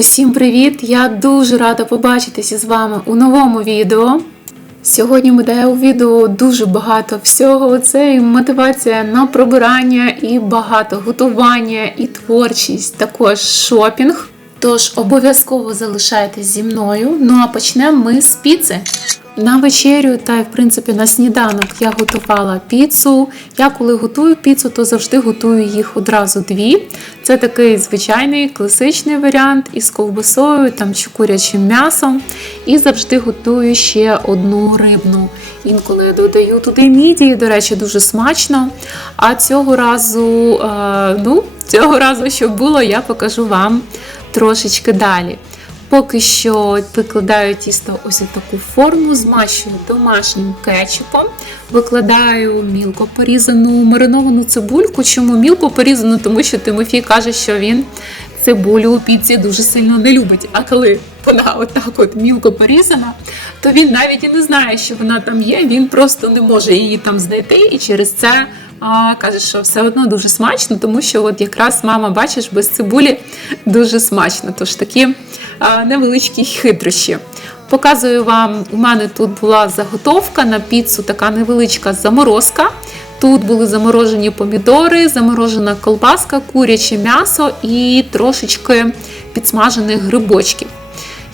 Усім привіт! Я дуже рада побачитися з вами у новому відео. Сьогодні буде у відео дуже багато всього. Це і мотивація на прибирання, і багато готування, і творчість, також шопінг. Тож обов'язково залишайтесь зі мною. Ну а почнемо ми з піци. На вечерю та в принципі на сніданок я готувала піцу. Я коли готую піцу, то завжди готую їх одразу дві. Це такий звичайний класичний варіант із ковбасою там чи курячим м'ясом. І завжди готую ще одну рибну. Інколи я додаю туди мідії, до речі, дуже смачно. А цього разу, е, ну, цього разу, що було, я покажу вам трошечки далі. Поки що викладаю тісто ось у таку форму, змащую домашнім кетчупом, викладаю мілко порізану мариновану цибульку. Чому мілко порізану? Тому що Тимофій каже, що він цибулю у піці дуже сильно не любить. А коли вона отак от мілко порізана, то він навіть і не знає, що вона там є. Він просто не може її там знайти, і через це а, каже, що все одно дуже смачно, тому що от якраз мама, бачиш, без цибулі дуже смачно. Тож такі а, невеличкі хитрощі. Показую вам, у мене тут була заготовка на піцу, така невеличка заморозка. Тут були заморожені помідори, заморожена колбаска, куряче м'ясо і трошечки підсмажених грибочків.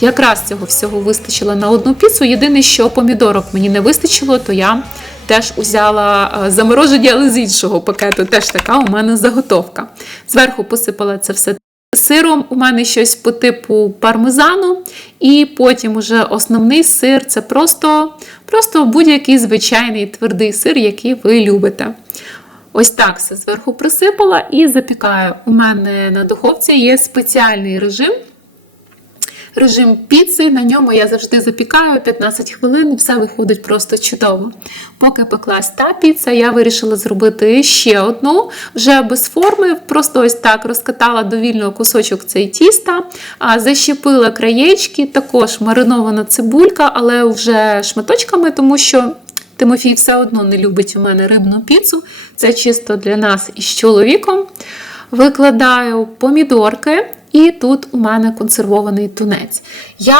Якраз цього всього вистачило на одну піцу. Єдине, що помідорок мені не вистачило, то я теж узяла е, заморожені, але з іншого пакету. Теж така у мене заготовка. Зверху посипала це все сиром. У мене щось по типу пармезану. І потім уже основний сир це просто, просто будь-який звичайний твердий сир, який ви любите. Ось так все зверху присипала і запікаю. У мене на духовці є спеціальний режим. Режим піци, на ньому я завжди запікаю 15 хвилин, все виходить просто чудово. Поки пеклась та піца, я вирішила зробити ще одну, вже без форми, просто ось так розкатала довільно кусочок цей тіста, защепила краєчки, також маринована цибулька, але вже шматочками, тому що. Тимофій все одно не любить у мене рибну піцу. Це чисто для нас із чоловіком. Викладаю помідорки, і тут у мене консервований тунець. Я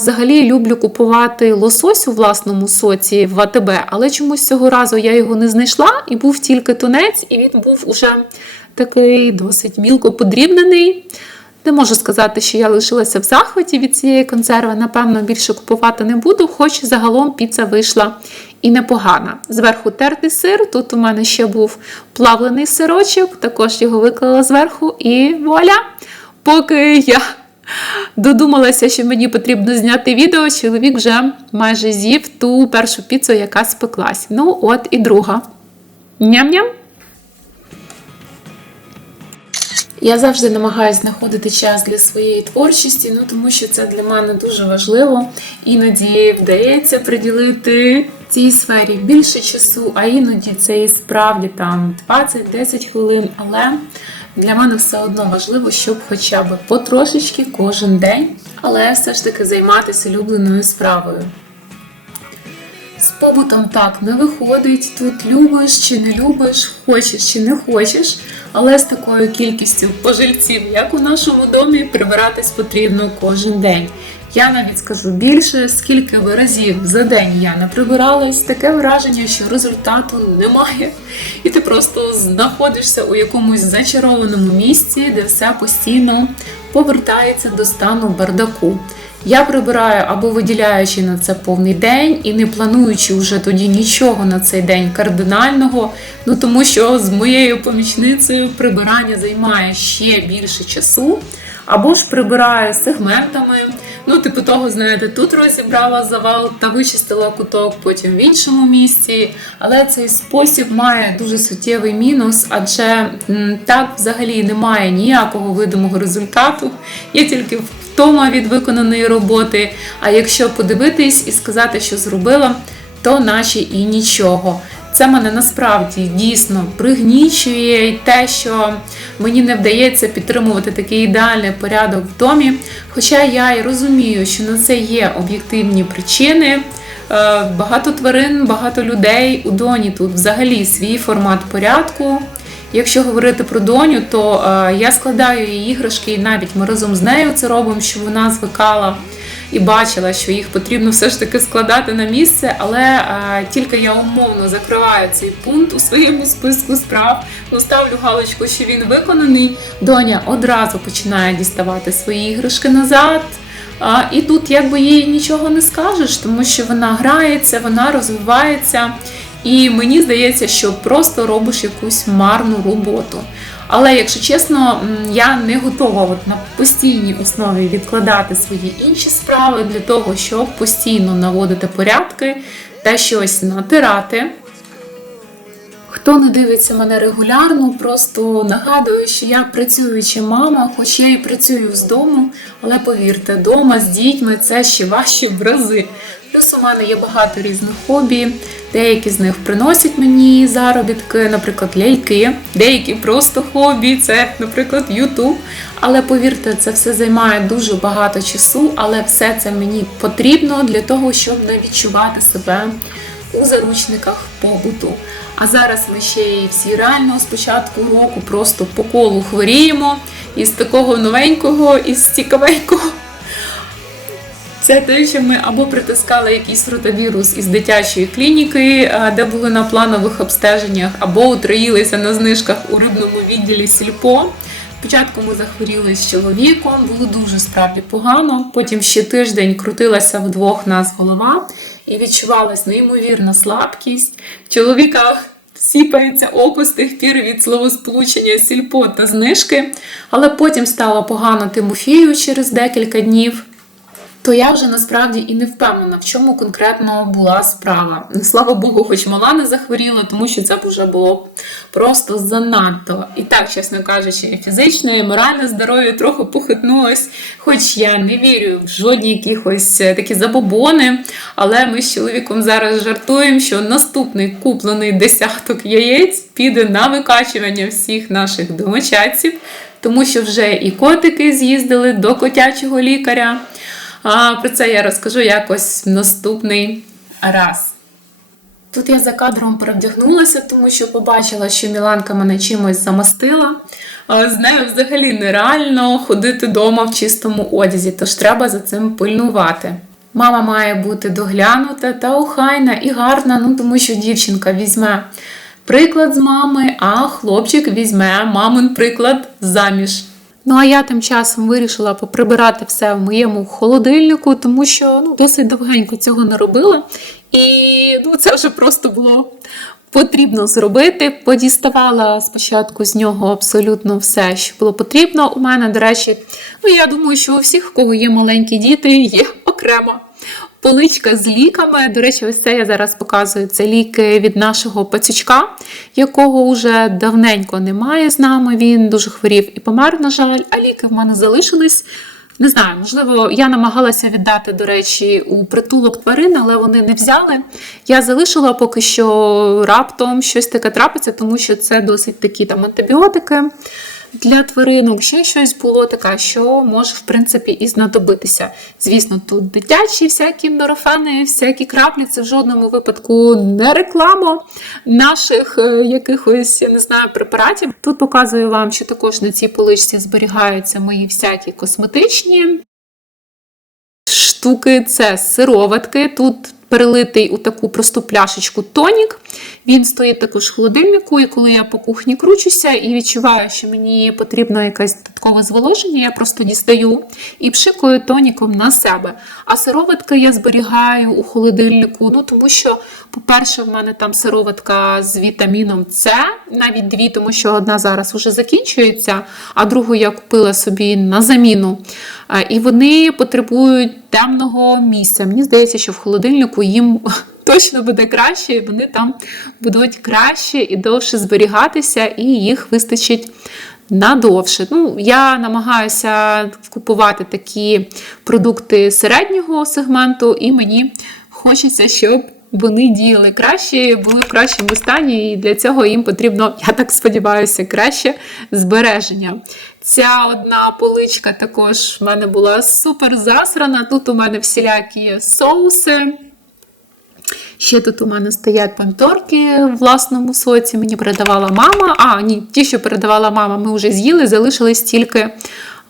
взагалі люблю купувати лосось у власному соці в АТБ, але чомусь цього разу я його не знайшла, і був тільки тунець, і він був уже такий досить мілко подрібнений. Не можу сказати, що я лишилася в захваті від цієї консерви. Напевно, більше купувати не буду, хоч загалом піца вийшла і непогана. Зверху тертий сир. Тут у мене ще був плавлений сирочок, також його виклала зверху, і вуаля! Поки я додумалася, що мені потрібно зняти відео, чоловік вже майже з'їв ту першу піцу, яка спеклась. Ну, от і друга. Ням-ням! Я завжди намагаюся знаходити час для своєї творчості, ну тому що це для мене дуже важливо. Іноді вдається приділити цій сфері більше часу, а іноді це і справді там 20-10 хвилин. Але для мене все одно важливо, щоб хоча б потрошечки кожен день, але все ж таки займатися улюбленою справою. З побутом так не виходить. Тут любиш чи не любиш, хочеш чи не хочеш, але з такою кількістю пожильців, як у нашому домі, прибиратись потрібно кожен день. Я навіть скажу більше, скільки разів за день я не прибиралась, таке враження, що результату немає. І ти просто знаходишся у якомусь зачарованому місці, де все постійно повертається до стану бардаку. Я прибираю або виділяючи на це повний день і не плануючи вже тоді нічого на цей день кардинального. Ну тому що з моєю помічницею прибирання займає ще більше часу, або ж прибираю сегментами. Ну, типу того, знаєте, тут розібрала завал та вичистила куток, потім в іншому місці. Але цей спосіб має дуже суттєвий мінус, адже так взагалі немає ніякого видимого результату. Є тільки втома від виконаної роботи. А якщо подивитись і сказати, що зробила, то наче і нічого. Це мене насправді дійсно пригнічує і те, що мені не вдається підтримувати такий ідеальний порядок в домі. Хоча я і розумію, що на це є об'єктивні причини. Е, Багато тварин, багато людей у доні тут взагалі свій формат порядку. Якщо говорити про доню, то е, я складаю її іграшки, і навіть ми разом з нею це робимо, щоб вона звикала і бачила, що їх потрібно все ж таки складати на місце, але е, тільки я умовно закриваю цей пункт у своєму списку справ, поставлю галочку, що він виконаний. Доня одразу починає діставати свої іграшки назад. А, і тут якби їй нічого не скажеш, тому що вона грається, вона розвивається. І мені здається, що просто робиш якусь марну роботу. Але, якщо чесно, я не готова от на постійній основі відкладати свої інші справи для того, щоб постійно наводити порядки та щось натирати. Хто не дивиться мене регулярно, просто нагадую, що я працююча мама, хоч я і працюю з дому, але повірте, дома з дітьми це ще важче в. Плюс у мене є багато різних хобі, деякі з них приносять мені заробітки, наприклад, ляльки, деякі просто хобі, це, наприклад, Ютуб. Але повірте, це все займає дуже багато часу, але все це мені потрібно для того, щоб не відчувати себе у заручниках побуту. А зараз ми ще й всі реально з початку року просто по колу хворіємо із такого новенького, із цікавенького. Це те, що ми або притискали якийсь ротавірус із дитячої клініки, е, де були на планових обстеженнях, або утроїлися на знижках у рибному відділі Сільпо. Спочатку ми захворіли з чоловіком, було дуже справді погано. Потім ще тиждень крутилася вдвох нас голова і відчувалась неймовірна слабкість. Чоловіка сіпається око з тих пір від словосполучення сільпо та знижки, але потім стало погано Тимофію через декілька днів. То я вже насправді і не впевнена, в чому конкретно була справа. Слава Богу, хоч мала не захворіла, тому що це б вже було просто занадто. І так, чесно кажучи, фізичне і моральне здоров'я трохи похитнулось, хоч я не вірю в жодні якихось е, такі забобони. Але ми з чоловіком зараз жартуємо, що наступний куплений десяток яєць піде на викачування всіх наших домочадців, тому що вже і котики з'їздили до котячого лікаря. А про це я розкажу якось наступний раз. Тут я за кадром перевдягнулася, тому що побачила, що Міланка мене чимось замастила. З нею взагалі нереально ходити вдома в чистому одязі, тож треба за цим пильнувати. Мама має бути доглянута та охайна і гарна, ну тому що дівчинка візьме приклад з мами, а хлопчик візьме мамин приклад заміж. Ну а я тим часом вирішила поприбирати все в моєму холодильнику, тому що ну, досить довгенько цього не робила. І ну, це вже просто було потрібно зробити. Подіставала спочатку з нього абсолютно все, що було потрібно. У мене, до речі, ну я думаю, що у всіх, у кого є маленькі діти, є окремо. Поличка з ліками. До речі, ось це я зараз показую. Це ліки від нашого пацючка, якого вже давненько немає з нами. Він дуже хворів і помер, на жаль, а ліки в мене залишились. Не знаю, можливо, я намагалася віддати, до речі, у притулок тварин, але вони не взяли. Я залишила поки що раптом щось таке трапиться, тому що це досить такі там антибіотики для тваринок. Ще щось було таке, що може, в принципі, і знадобитися. Звісно, тут дитячі всякі норофени, всякі краплі. Це в жодному випадку не реклама наших е, якихось, я не знаю, препаратів. Тут показую вам, що також на цій поличці зберігаються мої всякі косметичні штуки. Це сироватки. Тут перелитий у таку просту пляшечку тонік. Він стоїть також в холодильнику, і коли я по кухні кручуся і відчуваю, що мені потрібно якесь додаткове зволоження, я просто дістаю і пшикаю тоніком на себе. А сироватки я зберігаю у холодильнику, ну тому що, по-перше, в мене там сироватка з вітаміном С, навіть дві, тому що одна зараз вже закінчується, а другу я купила собі на заміну. І вони потребують темного місця. Мені здається, що в холодильнику їм точно буде краще, і вони там будуть краще і довше зберігатися, і їх вистачить надовше. Ну, Я намагаюся купувати такі продукти середнього сегменту, і мені хочеться, щоб. Вони діяли краще, були в кращому стані, і для цього їм потрібно, я так сподіваюся, краще збереження. Ця одна поличка також в мене була супер засрана. Тут у мене всілякі соуси. Ще тут у мене стоять помідорки в власному соці. Мені передавала мама. А, ні, ті, що передавала мама, ми вже з'їли, залишились тільки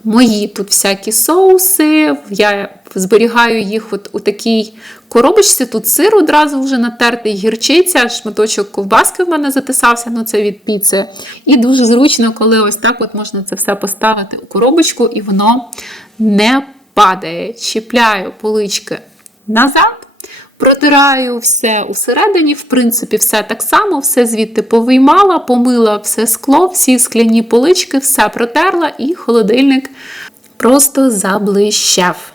мої тут всякі соуси. Я зберігаю їх от у такій коробочці. Тут сир одразу вже натертий, гірчиця, шматочок ковбаски в мене затисався, ну це від піци. І дуже зручно, коли ось так от можна це все поставити у коробочку, і воно не падає. Чіпляю полички назад. Протираю все усередині, в принципі, все так само, все звідти повиймала, помила все скло, всі скляні полички, все протерла, і холодильник просто заблищав.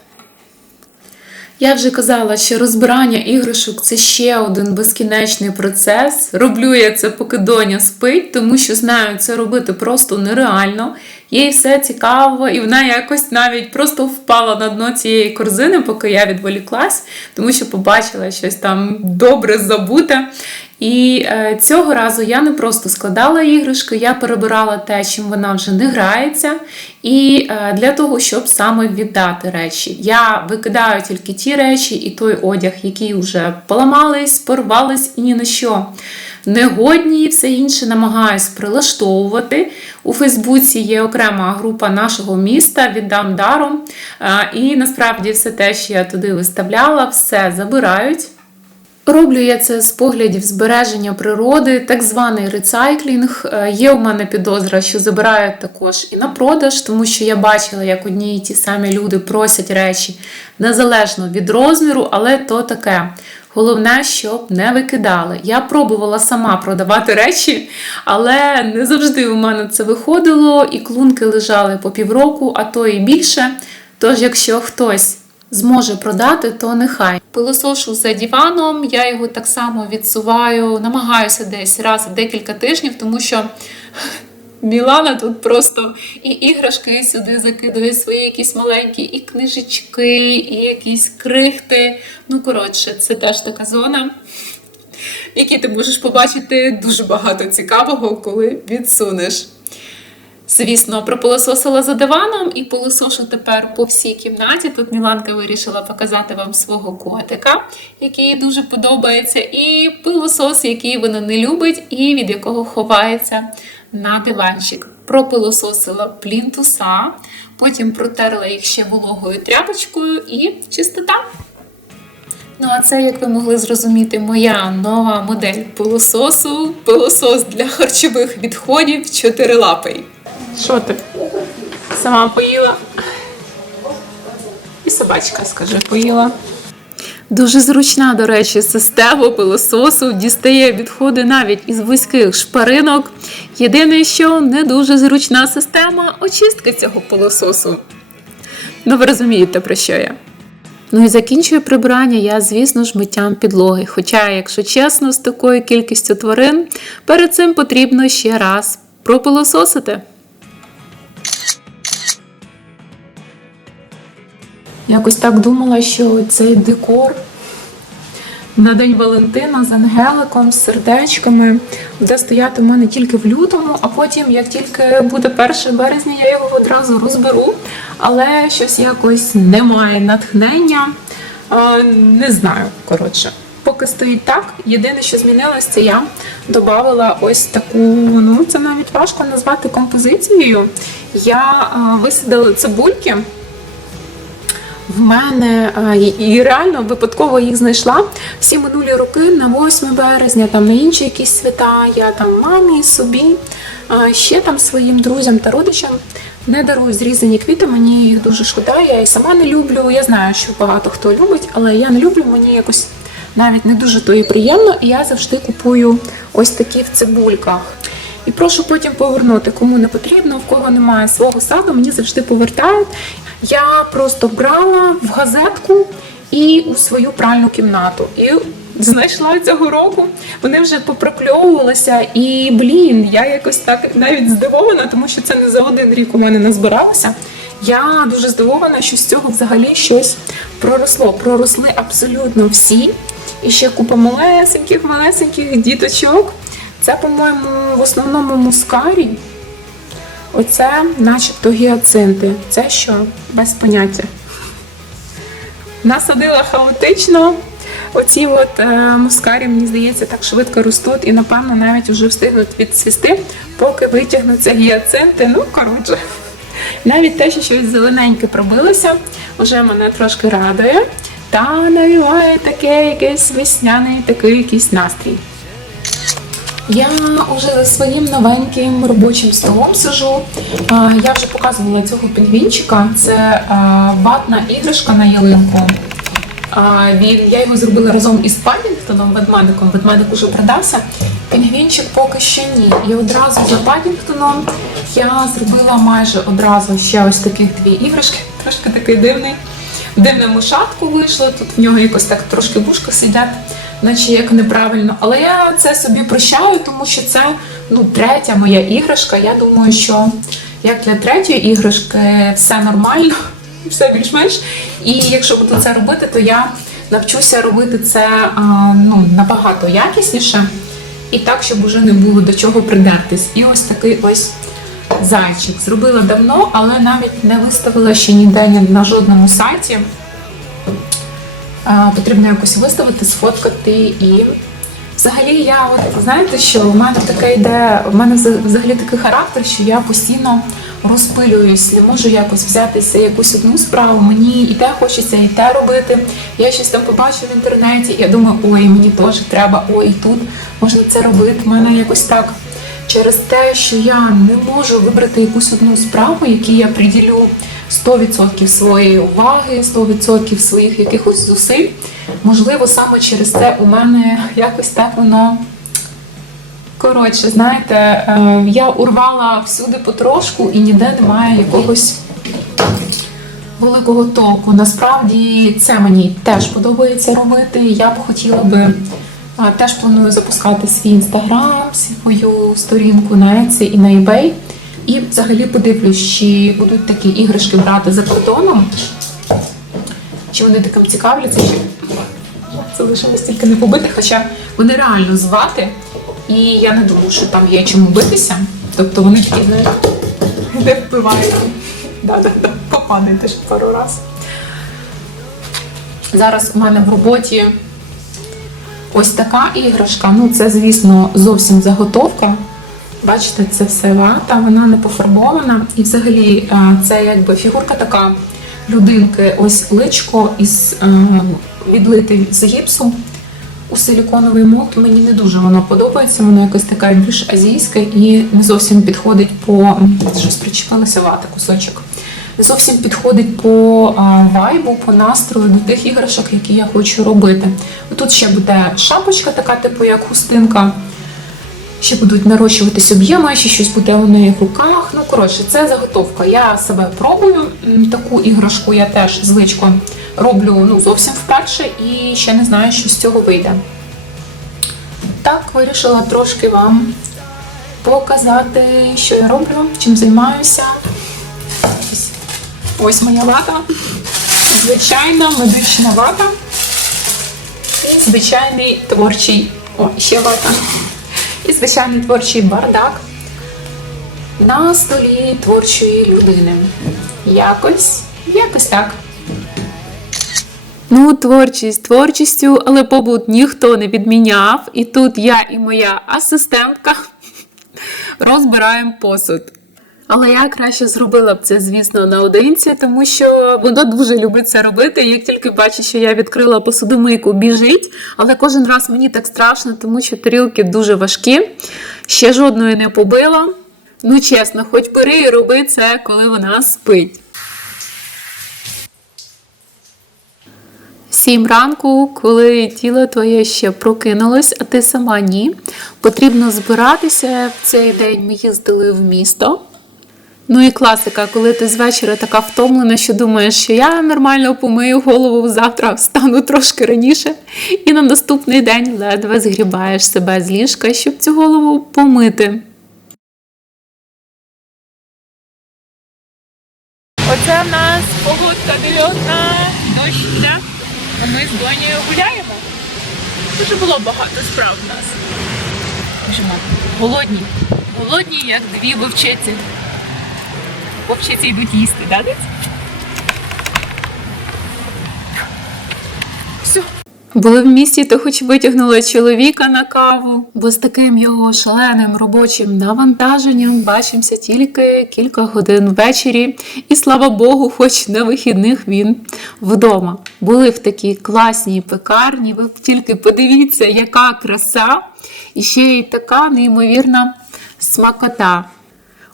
Я вже казала, що розбирання іграшок це ще один безкінечний процес. Роблю я це, поки доня спить, тому що знаю, це робити просто нереально. Їй все цікаво, і вона якось навіть просто впала на дно цієї корзини, поки я відволіклась, тому що побачила щось там добре забуте. І е, цього разу я не просто складала іграшки, я перебирала те, чим вона вже не грається. І е, для того, щоб саме віддати речі. Я викидаю тільки ті речі і той одяг, які вже поламались, порвались і ні на що. Негодні і все інше намагаюсь прилаштовувати. У Фейсбуці є окрема група нашого міста віддам даром. Е, І насправді все те, що я туди виставляла, все забирають. Роблю я це з поглядів збереження природи, так званий рецайклінг. Е, Є у мене підозра, що забирають також і на продаж, тому що я бачила, як одні і ті самі люди просять речі незалежно від розміру, але то таке. Головне, щоб не викидали. Я пробувала сама продавати речі, але не завжди у мене це виходило, і клунки лежали по півроку, а то і більше. Тож, якщо хтось зможе продати, то нехай. Пилосошу за диваном, я його так само відсуваю, намагаюся десь раз в декілька тижнів, тому що Мілана тут просто і іграшки сюди закидує свої якісь маленькі, і книжечки, і якісь крихти. Ну, коротше, це теж така зона, в якій ти можеш побачити дуже багато цікавого, коли відсунеш. Звісно, пропилососила за диваном і пилосошу тепер по всій кімнаті. Тут Міланка вирішила показати вам свого котика, який їй дуже подобається, і пилосос, який вона не любить, і від якого ховається на диванчик. Пропилососила плінтуса, потім протерла їх ще вологою тряпочкою і чистота. Ну, а це, як ви могли зрозуміти, моя нова модель пилососу. Пилосос для харчових відходів чотирилапий. Що ти? Сама поїла? І собачка, скажи, поїла. Дуже зручна, до речі, система пилососу дістає відходи навіть із вузьких шпаринок. Єдине, що не дуже зручна система очистки цього пилососу. Ну, ви розумієте, про що я. Ну і закінчую прибирання я, звісно ж, миттям підлоги. Хоча, якщо чесно, з такою кількістю тварин перед цим потрібно ще раз пропилососити. Якось так думала, що цей декор на День Валентина з ангеликом, з сердечками буде стояти у мене тільки в лютому, а потім, як тільки буде 1 березня, я його одразу розберу. Але щось якось немає натхнення. Не знаю, коротше. Поки стоїть так, єдине, що змінилось, це я додала ось таку, ну це навіть важко назвати композицією. Я висадила цибульки. В мене і- реально випадково їх знайшла всі минулі роки на 8 березня, там на інші якісь свята. Я там мамі, собі, ще там своїм друзям та родичам не дарую зрізані квіти. Мені їх дуже шкода. Я і сама не люблю. Я знаю, що багато хто любить, але я не люблю. Мені якось навіть не дуже то і приємно. І я завжди купую ось такі в цибульках. І прошу потім повернути, кому не потрібно, в кого немає свого саду, мені завжди повертають. Я просто брала в газетку і у свою пральну кімнату. І знайшла цього року. Вони вже попрокльовувалися. І блін, я якось так навіть здивована, тому що це не за один рік у мене назбиралося. Я дуже здивована, що з цього взагалі щось проросло. Проросли абсолютно всі. І ще купа малесеньких, малесеньких діточок. Це, по-моєму, в основному мускарі. Оце начебто гіацинти. Це що? Без поняття. Насадила хаотично. Оці от е, мускарі, мені здається, так швидко ростуть і, напевно, навіть вже встигнуть відцвісти, поки витягнуться гіацинти. Ну, коротше. Навіть те, що щось зелененьке пробилося, вже мене трошки радує та навіває таке якийсь весняний такий якийсь настрій. Я вже за своїм новеньким робочим столом сижу. Я вже показувала цього пінгвінчика. Це ватна іграшка на ялинку. Він, я його зробила разом із Паддінгтоном, ведмедиком. Ведмедик уже продався. Пінгвінчик поки що ні. І одразу за Паддінгтоном я зробила майже одразу ще ось таких дві іграшки. Трошки такий дивний. Дивне мушатку вийшло. Тут в нього якось так трошки вушка сидять, наче як неправильно. Але я це собі прощаю, тому що це ну, третя моя іграшка. Я думаю, що як для третьої іграшки все нормально, все більш-менш. І якщо буду це робити, то я навчуся робити це ну, набагато якісніше. І так, щоб уже не було до чого придертись. І ось такий ось зайчик. Зробила давно, але навіть не виставила ще ніде на жодному сайті. Потрібно якось виставити, сфоткати і. Взагалі, я от знаєте, що в мене таке йде, в мене взагалі такий характер, що я постійно розпилююсь, не можу якось взятися якусь одну справу. Мені і те хочеться, і те робити. Я щось там побачу в інтернеті, я думаю, ой, мені теж треба, ой, тут можна це робити. В мене якось так через те, що я не можу вибрати якусь одну справу, якій я приділю 100% своєї уваги, 100% своїх якихось зусиль. Можливо, саме через це у мене якось так воно. Коротше, знаєте, е, я урвала всюди потрошку і ніде немає якогось великого толку. Насправді це мені теж подобається робити. Я б хотіла би теж планую запускати свій інстаграм, свою сторінку на Etsy і на eBay. І взагалі подивлюсь, чи будуть такі іграшки брати за кордоном. Чи вони таким цікавляться? Чи це лишилось тільки не побити, хоча вони реально звати, і я не думаю, що там є чому битися. Тобто вони такі не, впливають. Да-да-да, ще пару раз. Зараз у мене в роботі ось така іграшка. Ну, це, звісно, зовсім заготовка. Бачите, це все вата, вона не пофарбована. І взагалі е, це якби фігурка така людинки, ось личко із е, відлите з гіпсу у силіконовий мод. Мені не дуже воно подобається, воно якось таке більш азійське і не зовсім підходить по щось причепилося вата кусочок. Не зовсім підходить по вайбу, по настрою до тих іграшок, які я хочу робити. Тут ще буде шапочка, така, типу як хустинка. Ще будуть нарощуватись об'єми, ще щось буде у неї в руках. Ну, коротше, це заготовка. Я себе пробую. Таку іграшку я теж з личком роблю ну, зовсім вперше і ще не знаю, що з цього вийде. Так, вирішила трошки вам показати, що я роблю, чим займаюся. Ось, моя вата. Звичайна медична вата. І звичайний творчий. О, ще вата і звичайний творчий бардак на столі творчої людини. Якось, якось так. Ну, творчість творчістю, але побут ніхто не відміняв. І тут я і моя асистентка розбираємо посуд. Але я краще зробила б це, звісно, наодинці, тому що вона дуже любить це робити. Як тільки бачить, що я відкрила посудомийку, біжить. Але кожен раз мені так страшно, тому що тарілки дуже важкі. Ще жодної не побила. Ну, чесно, хоч бери і роби це, коли вона спить. Сім ранку, коли тіло твоє ще прокинулось, а ти сама ні. Потрібно збиратися. В цей день ми їздили в місто. Ну і класика, коли ти з вечора така втомлена, що думаєш, що я нормально помию голову завтра, встану трошки раніше, і на наступний день ледве згрібаєш себе з ліжка, щоб цю голову помити. Оце в нас погодка дельотна, дощ а ми з Донею гуляємо. Дуже було багато справ в нас. Голодні. Голодні, як дві вовчиці. Вовчиці йдуть їсти, да, десь? Все. Були в місті, то хоч витягнули чоловіка на каву, бо з таким його шаленим робочим навантаженням бачимося тільки кілька годин ввечері. І слава Богу, хоч на вихідних він вдома. Були в такій класній пекарні. Ви тільки подивіться, яка краса, і ще й така неймовірна смакота.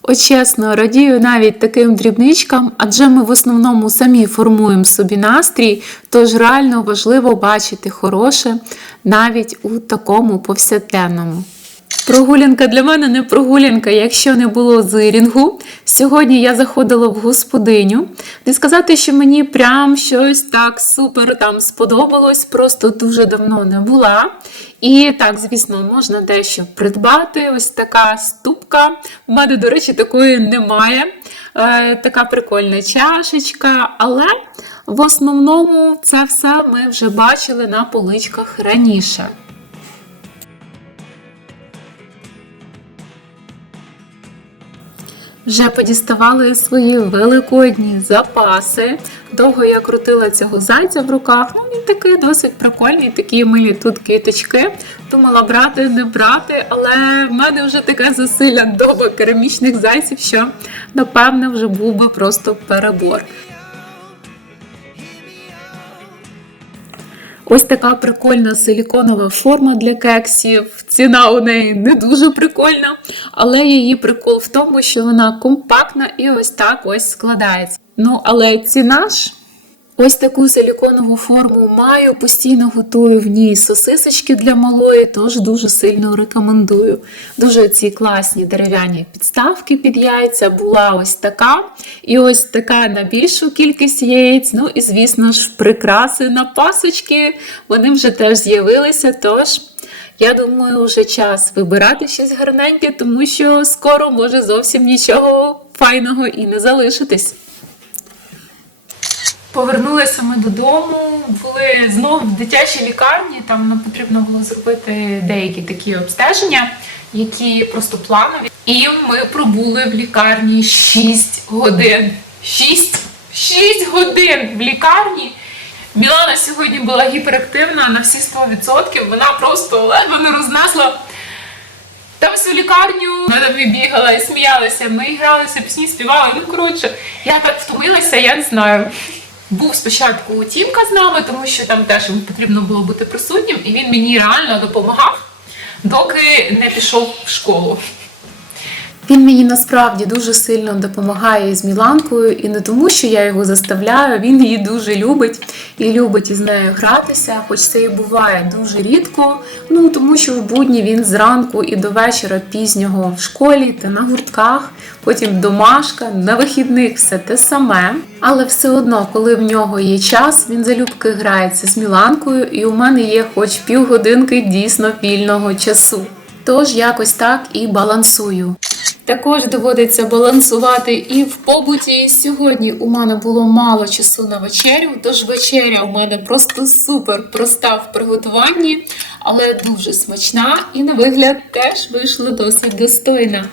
От чесно, радію навіть таким дрібничкам, адже ми в основному самі формуємо собі настрій, тож реально важливо бачити хороше навіть у такому повсякденному. Прогулянка для мене не прогулянка, якщо не було зирінгу. Сьогодні я заходила в господиню. Не сказати, що мені прям щось так супер там сподобалось, просто дуже давно не була. І так, звісно, можна дещо придбати. Ось така ступка. У мене, до речі, такої немає. Е, така прикольна чашечка, але в основному це все ми вже бачили на поличках раніше. Вже подіставали свої великодні запаси. Довго я крутила цього зайця в руках. Ну, він такий досить прикольний, такі милі тут киточки. Думала брати, не брати, але в мене вже така засилля доба керамічних зайців, що напевно вже був би просто перебор. Ось така прикольна силіконова форма для кексів. Ціна у неї не дуже прикольна, але її прикол в тому, що вона компактна і ось так ось складається. Ну, але ціна ж. Ось таку силіконову форму маю, постійно готую в ній сосисочки для малої, тож дуже сильно рекомендую. Дуже ці класні дерев'яні підставки під яйця була ось така. І ось така на більшу кількість яєць. Ну і, звісно ж, прикраси на пасочки. Вони вже теж з'явилися. Тож, я думаю, вже час вибирати щось гарненьке, тому що скоро може зовсім нічого файного і не залишитись. Повернулися ми додому, були знову в дитячій лікарні. Там нам потрібно було зробити деякі такі обстеження, які просто планові. І ми пробули в лікарні 6 годин. 6 6 годин в лікарні. Мілана сьогодні була гіперактивна на всі 100%. Вона просто ледве не рознесла. Там всю лікарню ми там і бігала і сміялися. Ми гралися, пісні співали. Ну коротше, я так втомилася, я не знаю. Був спочатку Тімка з нами, тому що там теж йому потрібно було бути присутнім, і він мені реально допомагав, доки не пішов в школу. Він мені насправді дуже сильно допомагає з Міланкою, і не тому, що я його заставляю, він її дуже любить і любить із нею гратися, хоч це і буває дуже рідко. Ну тому що в будні він зранку і до вечора пізнього в школі та на гуртках, потім домашка, на вихідних все те саме. Але все одно, коли в нього є час, він залюбки грається з Міланкою, і у мене є хоч півгодинки дійсно вільного часу. Тож якось так і балансую. Також доводиться балансувати і в побуті. Сьогодні у мене було мало часу на вечерю, тож вечеря у мене просто супер проста в приготуванні, але дуже смачна і на вигляд теж вийшла досить достойна.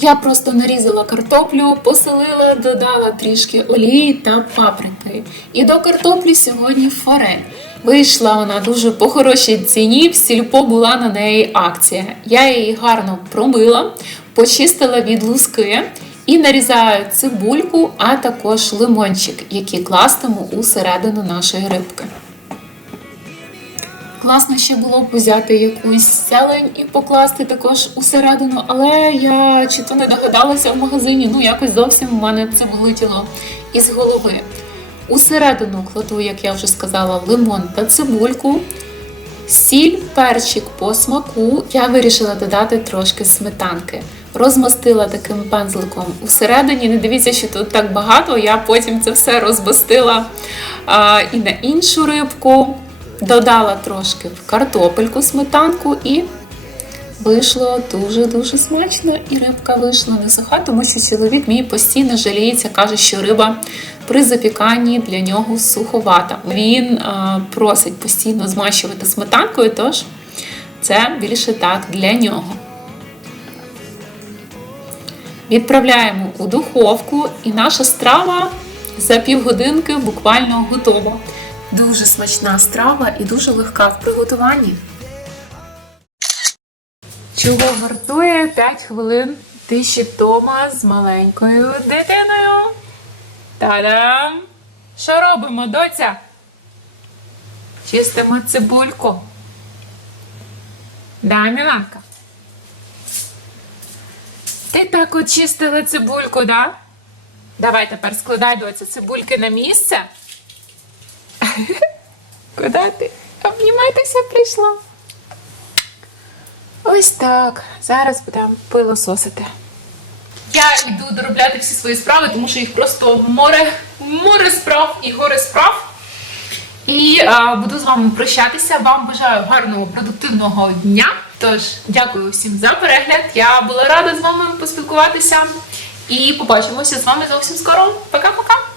Я просто нарізала картоплю, посолила, додала трішки олії та паприки. І до картоплі сьогодні форель. Вийшла вона дуже по хорошій ціні, в сільпо була на неї акція. Я її гарно промила, почистила від луски і нарізаю цибульку, а також лимончик, який кластиму усередину нашої рибки. Класно ще було б взяти якусь зелень і покласти також усередину, але я чи то не догадалася в магазині, ну якось зовсім у мене це вилетіло із голови. Усередину кладу, як я вже сказала, лимон та цибульку, сіль, перчик по смаку. Я вирішила додати трошки сметанки. Розмастила таким пензликом усередині. Не дивіться, що тут так багато, я потім це все розмастила а, і на іншу рибку. Додала трошки в картопельку сметанку і вийшло дуже-дуже смачно. І рибка вийшла не суха, тому що чоловік мій постійно жаліється, каже, що риба при запіканні для нього суховата. Він а, просить постійно змащувати сметанкою, тож це більше так для нього. Відправляємо у духовку, і наша страва за півгодинки буквально готова. Дуже смачна страва і дуже легка в приготуванні. Чого вартує 5 хвилин тиші вдома з маленькою дитиною? Та-дам! Що робимо, доця? Чистимо цибульку. Да, Міланка? Ти так от чистила цибульку, да? Давай тепер складай доця цибульки на місце. Куди ти? Обнімайтеся прийшла. Ось так. Зараз будемо пилососити. Я йду доробляти всі свої справи, тому що їх просто море, море справ і горе справ. І е, буду з вами прощатися. Вам бажаю гарного продуктивного дня. Тож, дякую всім за перегляд. Я була рада з вами поспілкуватися. І побачимося з вами зовсім скоро. Пока-пока!